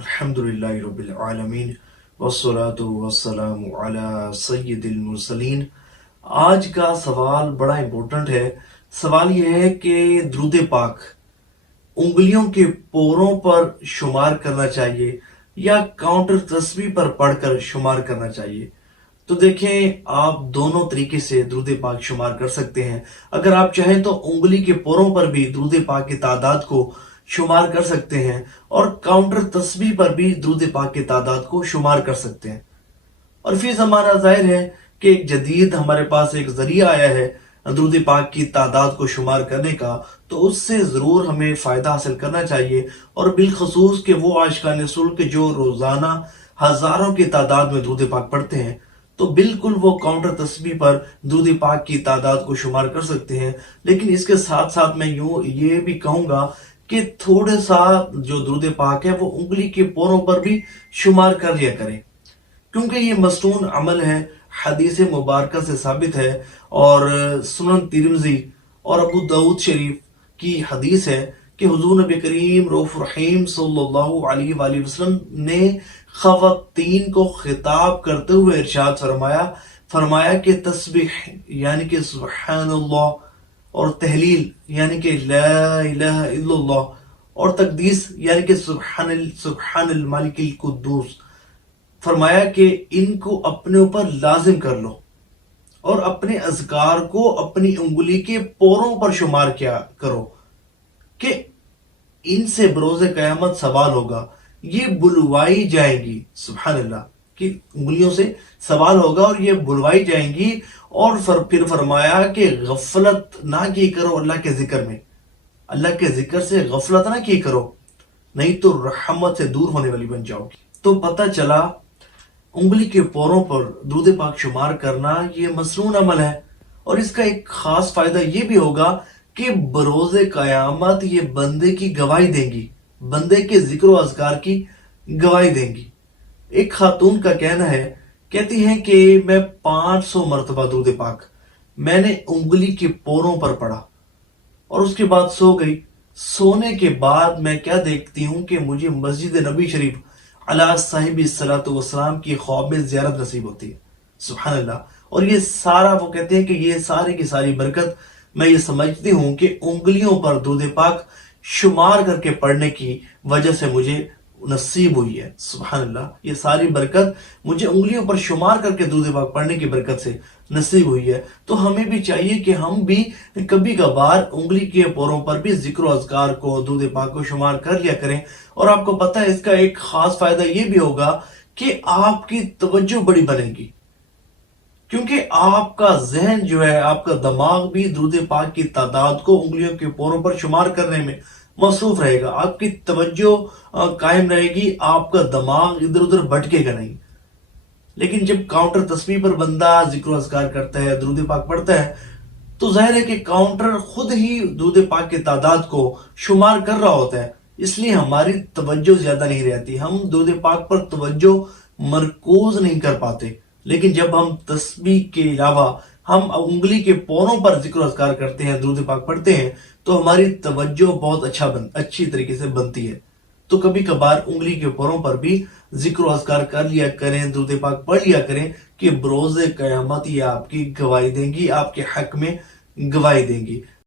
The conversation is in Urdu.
الحمدللہ رب العالمین والصلاة والسلام علی سید المرسلین۔ آج کا سوال بڑا امپورٹنٹ ہے۔ سوال یہ ہے کہ درود پاک انگلیوں کے پوروں پر شمار کرنا چاہیے یا کاؤنٹر تسبیح پر پڑھ کر شمار کرنا چاہیے؟ تو دیکھیں، آپ دونوں طریقے سے درود پاک شمار کر سکتے ہیں۔ اگر آپ چاہیں تو انگلی کے پوروں پر بھی درود پاک کی تعداد کو شمار کر سکتے ہیں اور کاؤنٹر تسبیح پر بھی درود پاک کی تعداد کو شمار کر سکتے ہیں۔ اور فی زمانہ ظاہر ہے کہ ایک جدید ہمارے پاس ایک ذریعہ آیا ہے درود پاک کی تعداد کو شمار کرنے کا، تو اس سے ضرور ہمیں فائدہ حاصل کرنا چاہیے، اور بالخصوص کہ وہ عاشقان رسول کے جو روزانہ ہزاروں کی تعداد میں درود پاک پڑھتے ہیں، تو بالکل وہ کاؤنٹر تسبیح پر درود پاک کی تعداد کو شمار کر سکتے ہیں۔ لیکن اس کے ساتھ ساتھ میں یہ بھی کہوں گا کہ تھوڑے سا جو درود پاک ہے وہ انگلی کے پوروں پر بھی شمار کر لیا کریں، کیونکہ یہ مصنون عمل ہے، حدیث مبارکہ سے ثابت ہے، اور سنن ترمذی اور ابو داؤد شریف کی حدیث ہے کہ حضور نبی کریم رؤوف رحیم صلی اللہ علیہ وآلہ وسلم نے خواتین کو خطاب کرتے ہوئے ارشاد فرمایا کہ تسبیح یعنی کہ سبحان اللہ، اور تحلیل یعنی کہ لا الہ الا اللہ، اور تقدیس یعنی کہ سبحان الملک القدوس، فرمایا کہ ان کو اپنے اوپر لازم کر لو اور اپنے اذکار کو اپنی انگلی کے پوروں پر شمار کیا کرو، کہ ان سے بروز قیامت سوال ہوگا، یہ بلوائی جائیں گی، سبحان اللہ، کہ انگلیوں سے سوال ہوگا اور یہ بلوائی جائیں گی۔ اور پھر فرمایا کہ غفلت نہ کی کرو اللہ کے ذکر میں، اللہ کے ذکر سے غفلت نہ کی کرو، نہیں تو رحمت سے دور ہونے والی بن جاؤ گی۔ تو پتہ چلا انگلی کے پوروں پر درود پاک شمار کرنا یہ مصنون عمل ہے، اور اس کا ایک خاص فائدہ یہ بھی ہوگا کہ بروز قیامت یہ بندے کی گواہی دیں گی، بندے کے ذکر و اذکار کی گواہی دیں گی۔ ایک خاتون کا کہنا ہے، کہتی ہیں کہ میں 500 مرتبہ درود پاک میں نے انگلی کے پوروں پر پڑھا اور اس کے بعد سو گئی۔ سونے کے بعد میں کیا دیکھتی ہوں کہ مجھے مسجد نبی شریف علیہ صاحب الصلاۃ والسلام کی خواب میں زیارت نصیب ہوتی ہے، سبحان اللہ۔ اور یہ سارا، وہ کہتے ہیں کہ یہ ساری کی ساری برکت میں یہ سمجھتی ہوں کہ انگلیوں پر درود پاک شمار کر کے پڑھنے کی وجہ سے مجھے نصیب ہوئی ہے، سبحان اللہ۔ یہ ساری برکت مجھے انگلیوں پر شمار کر کے درود پاک پڑھنے کی برکت سے نصیب ہوئی ہے۔ تو ہمیں بھی چاہیے کہ ہم بھی کبھی کبھار انگلی کے پوروں پر بھی ذکر و اذکار کو، درود پاک کو شمار کر لیا کریں۔ اور آپ کو پتہ ہے اس کا ایک خاص فائدہ یہ بھی ہوگا کہ آپ کی توجہ بڑی بنے گی، کیونکہ آپ کا ذہن جو ہے، آپ کا دماغ بھی درود پاک کی تعداد کو انگلیوں کے پوروں پر شمار کرنے میں مصروف رہے گا، آپ کی توجہ قائم رہے گی، آپ کا دماغ ادھر ادھر بھٹکے گا نہیں۔ لیکن جب کاؤنٹر تسبیح پر بندہ ذکر و اذکار کرتا ہے، درود پاک پڑھتا ہے، تو ظاہر ہے کہ کاؤنٹر خود ہی درود پاک کی تعداد کو شمار کر رہا ہوتا ہے، اس لیے ہماری توجہ زیادہ نہیں رہتی، ہم درود پاک پر توجہ مرکوز نہیں کر پاتے۔ لیکن جب ہم تسبیح کے علاوہ ہم انگلی کے پوروں پر ذکر و اذکار کرتے ہیں، درود پاک پڑھتے ہیں، تو ہماری توجہ بہت اچھی طریقے سے بنتی ہے۔ تو کبھی کبھار انگلی کے پوروں پر بھی ذکر و اذکار کر لیا کریں، درود پاک پڑھ لیا کریں، کہ بروز قیامت یہ آپ کی گواہی دیں گی، آپ کے حق میں گواہی دیں گی۔